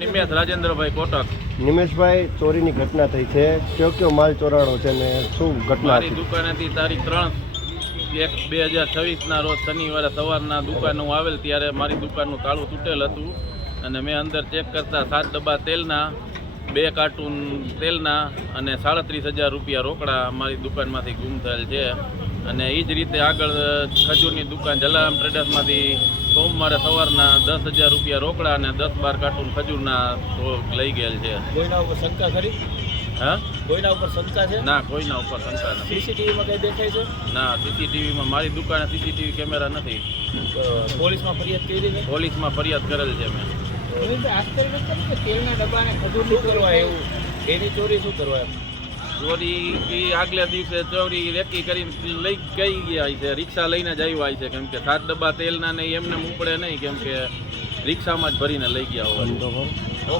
નિમેશ રાજેન્દ્રભાઈ કોટક. નિમેશભાઈ, ચોરીની ઘટના થઈ છે, કયો માલ ચોરાણો છે ને શું ઘટના મારી હતી? દુકાનેથી તારીખ 3/1/2024 રોજ શનિવારે સવારના દુકાન હું આવેલ ત્યારે મારી દુકાનનું તાળું તૂટેલ હતું અને મેં અંદર ચેક કરતા 7 ડબ્બા તેલના, 2 કાર્ટૂન તેલના અને 37,000 રૂપિયા રોકડા મારી દુકાનમાંથી ગુમ થયેલ છે. અને એ જ રીતે આગળ ખજૂરની દુકાન જલારામ ટ્રેડર્સમાંથી સોમવારે સવારના 10,000 રૂપિયા રોકડા અને 10-12 કાર્ટૂન ખજૂરના લઈ ગયેલ છે. કોઈના ઉપર શંકા ખરી? હા, કોઈના ઉપર શંકા છે? ના, કોઈના ઉપર શંકા નથી. સીસીટીવીમાં કઈ દેખાય છે? ના, સીસીટીવીમાં મારી દુકાને સીસીટીવી કેમેરા નથી. પોલીસમાં ફરિયાદ કરી છે? પોલીસમાં ફરિયાદ કરેલ છે મેં. તેલના ડબ્બાને ખજૂર શું કરવા એવું? એની ચોરી શું કરવા એમ? ચોરી આગલા દિવસે ચોરી રેકી કરીને લઈ ગઈ ગયા છે, રિક્ષા લઈને જ આવ્યા છે. કેમ કે 7 ડબ્બા તેલના ને એમને ઉપડે નહીં, કેમ કે રિક્ષામાં જ ભરીને લઈ ગયા હોય. ઓકે.